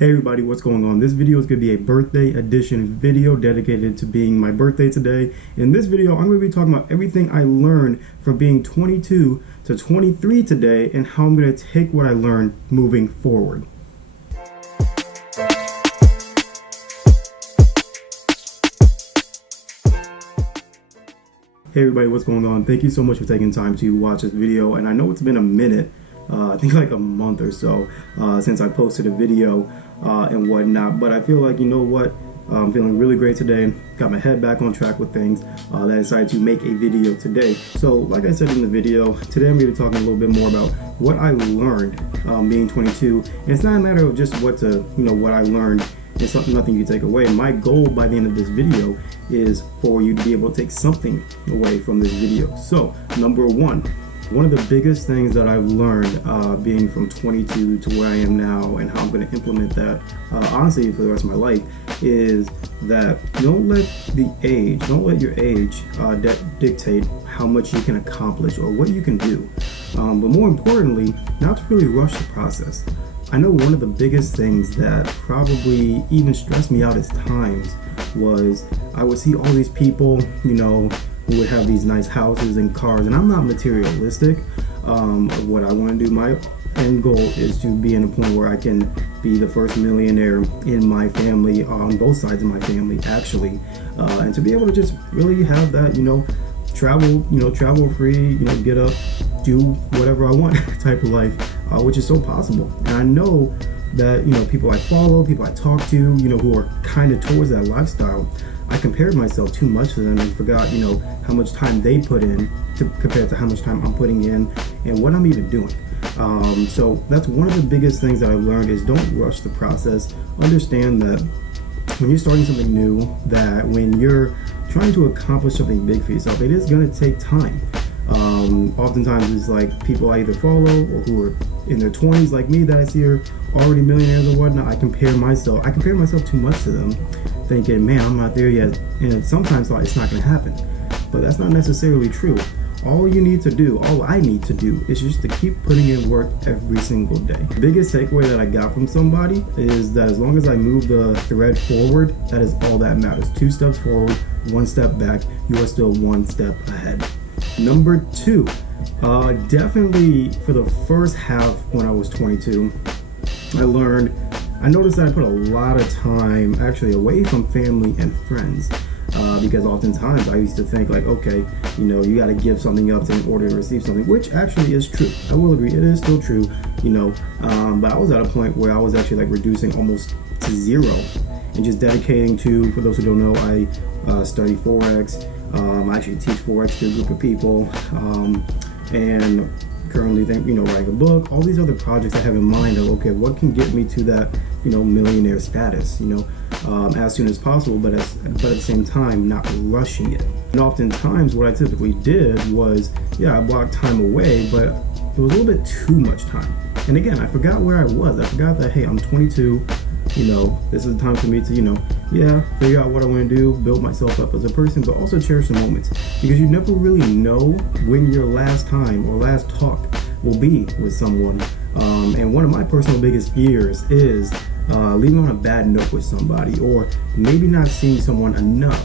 Hey everybody, what's going on? This video is going to be a birthday edition video dedicated to being my birthday today. In this video, I'm going to be talking about everything I learned from being 22 to 23 today and how I'm going to take what I learned moving forward. Hey everybody, what's going on? Thank you so much for taking time to watch this video, and I know it's been a minute, I think like a month or so since I posted a video and whatnot, but I feel like, you know what, I'm feeling really great today, got my head back on track with things, that I decided to make a video today. So like I said in the video, today I'm going to be talking a little bit more about what I learned being 22, and it's not a matter of just what I learned. It's nothing you can take away. My goal by the end of this video is for you to be able to take something away from this video. So number one of the biggest things that I've learned being from 22 to where I am now and how I'm going to implement that honestly for the rest of my life is that don't let your age dictate how much you can accomplish or what you can do, but more importantly, not to really rush the process. I know one of the biggest things that probably even stressed me out at times was I would see all these people, who would have these nice houses and cars, and I'm not materialistic of what I want to do. My end goal is to be in a point where I can be the first millionaire in my family, on both sides of my family actually, and to be able to just really have that, travel free, get up, do whatever I want type of life, which is so possible. And I know that, people I follow, people I talk to, who are kind of towards that lifestyle, I compared myself too much to them and forgot, how much time they put in compared to how much time I'm putting in and what I'm even doing. So that's one of the biggest things that I've learned is don't rush the process. Understand that when you're starting something new, that when you're trying to accomplish something big for yourself, it is going to take time. Oftentimes it's like people I either follow or who are in their 20s like me that I see are already millionaires or whatnot. I compare myself too much to them, thinking, man, I'm not there yet, and sometimes thought it's not going to happen, but that's not necessarily true. All I need to do is just to keep putting in work every single day. The biggest takeaway that I got from somebody is that as long as I move the thread forward, that is all that matters. 2 steps forward, 1 step back, you are still 1 step ahead. Number 2, definitely for the first half when I was 22, I noticed that I put a lot of time actually away from family and friends, because oftentimes I used to think like, okay, you got to give something up in order to receive something, which actually is true. I will agree, it is still true, but I was at a point where I was actually like reducing almost to zero and just dedicating to, for those who don't know, I study Forex. I actually teach Forex to a group of people, and currently writing a book, all these other projects I have in mind of, okay, what can get me to that, millionaire status, as soon as possible, but at the same time, not rushing it. And oftentimes what I typically did was, I blocked time away, but it was a little bit too much time. And again, I forgot where I was. I forgot that, hey, I'm 22, this is the time for me to, figure out what I want to do, build myself up as a person, but also cherish the moments, because you never really know when your last time or last talk will be with someone. And one of my personal biggest fears is leaving on a bad note with somebody, or maybe not seeing someone enough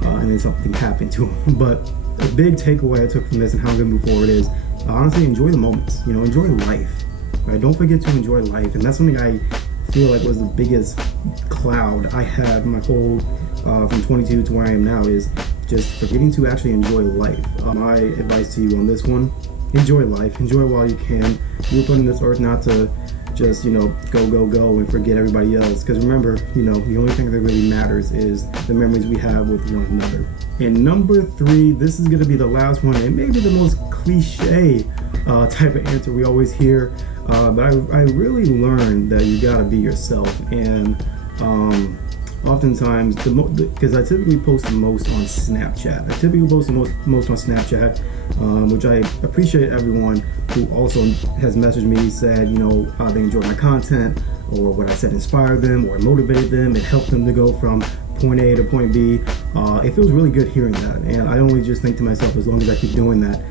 and then something happened to them. But a big takeaway I took from this and how I'm going to move forward is honestly enjoy the moments, enjoy life, right? Don't forget to enjoy life. And that's something I feel like was the biggest cloud I had my whole from 22 to where I am now, is just forgetting to actually enjoy life. My advice to you on this one, enjoy life, enjoy while you can. You were put on this earth not to just go and forget everybody else, because remember, the only thing that really matters is the memories we have with one another. And number 3, this is going to be the last one, and maybe the most cliche type of answer we always hear, but I really learned that you gotta be yourself. And oftentimes, because I typically post the most on Snapchat. Which I appreciate everyone who also has messaged me, said, they enjoyed my content, or what I said inspired them or motivated them. It helped them to go from point A to point B. It feels really good hearing that. And I only just think to myself, as long as I keep doing that,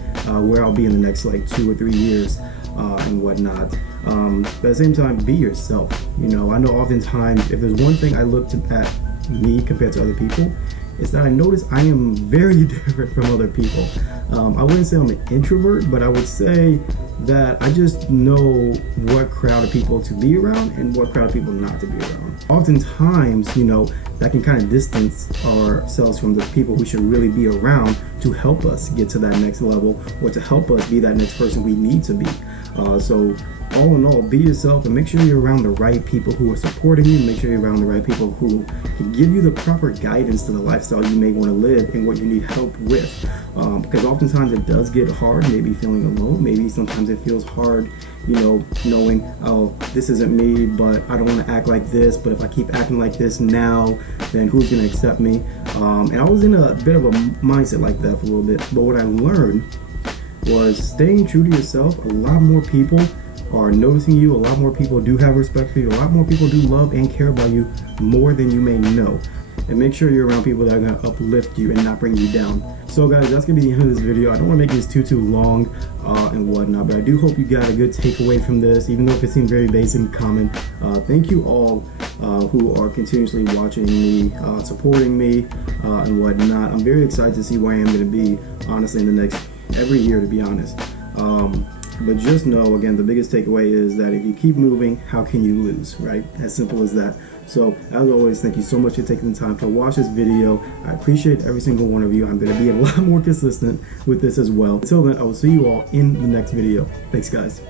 where I'll be in the next like 2 or 3 years and whatnot. But at the same time, be yourself. You know, I know oftentimes if there's one thing I look at me compared to other people, is that I notice I am very different from other people. I wouldn't say I'm an introvert, but I would say that I just know what crowd of people to be around and what crowd of people not to be around. Oftentimes, you know, that can kind of distance ourselves from the people we should really be around to help us get to that next level or to help us be that next person we need to be. So all in all, be yourself and make sure you're around the right people who are supporting you. Make sure you're around the right people who can give you the proper guidance to the lifestyle you may want to live and what you need help with. Because oftentimes it does get hard, maybe feeling alone. Maybe sometimes it feels hard, you know, knowing, oh, this isn't me, but I don't want to act like this. But if I keep acting like this now, then who's going to accept me? And I was in a bit of a mindset like that for a little bit. But what I learned was staying true to yourself. A lot more people are noticing you. A lot more people do have respect for you. A lot more people do love and care about you more than you may know. And make sure you're around people that are going to uplift you and not bring you down. So guys, that's going to be the end of this video. I don't want to make this too long and whatnot, but I do hope you got a good takeaway from this, even though if it seemed very basic and common. Thank you all who are continuously watching me, supporting me and whatnot. I'm very excited to see where I am going to be, honestly, in the next every year, to be honest. But just know, again, the biggest takeaway is that if you keep moving, how can you lose, right? As simple as that. So, as always, thank you so much for taking the time to watch this video. I appreciate every single one of you. I'm going to be a lot more consistent with this as well. Until then, I will see you all in the next video. Thanks, guys.